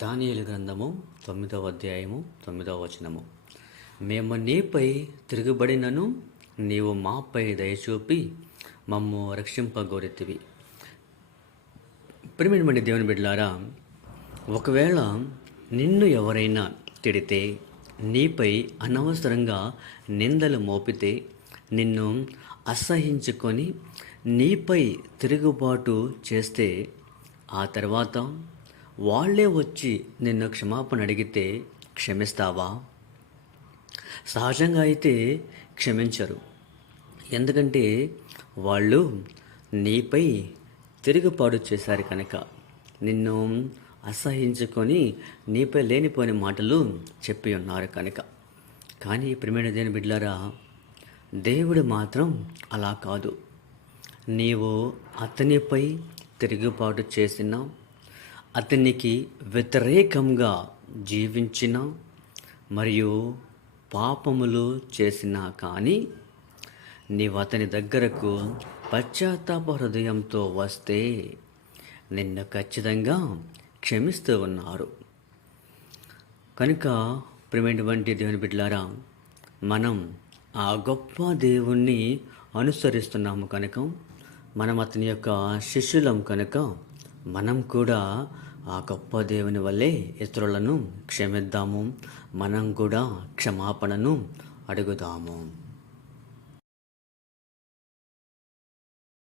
దానియేలు గ్రంథము 9వ అధ్యాయము 9వ వచనము. మేము నీపై తిరుగుబడినను నీవు మాపై దయచూపి మమ్ము రక్షింపగోరితివి. ప్రియమైనటువంటి దేవుని బిడ్డలారా, ఒకవేళ నిన్ను ఎవరైనా తిడితే, నీపై అనవసరంగా నిందలు మోపితే, నిన్ను అసహించుకొని నీపై తిరుగుబాటు చేస్తే, ఆ తర్వాత వాళ్ళే వచ్చి నిన్ను క్షమాపణ అడిగితే క్షమిస్తావా? సహజంగా అయితే క్షమించరు. ఎందుకంటే వాళ్ళు నీపై తిరుగుబాటు చేశారు కనుక, నిన్ను అసహించుకొని నీపై లేనిపోని మాటలు చెప్పి ఉన్నారు కనుక. కానీ ప్రియమైన దేవుని బిడ్డలారా, దేవుడు మాత్రం అలా కాదు. నీవు అతనిపై తిరుగుబాటు చేసినా, అతనికి వ్యతిరేకంగా జీవించిన మరియు పాపములు చేసినా కానీ నీవు అతని దగ్గరకు పశ్చాత్తాప హృదయంతో వస్తే నిన్ను ఖచ్చితంగా క్షమిస్తూ ఉన్నారు. కనుక ప్రియమైనటువంటి దేవుని బిడ్డలారా, మనం ఆ గొప్ప దేవుణ్ణి అనుసరిస్తున్నాము కనుక, మనం అతని యొక్క శిష్యులం కనుక, మనం కూడా ఆ గొప్ప దేవుని వల్లే ఇతరులను క్షమిద్దాము. మనం కూడా క్షమాపణను అడుగుదాము.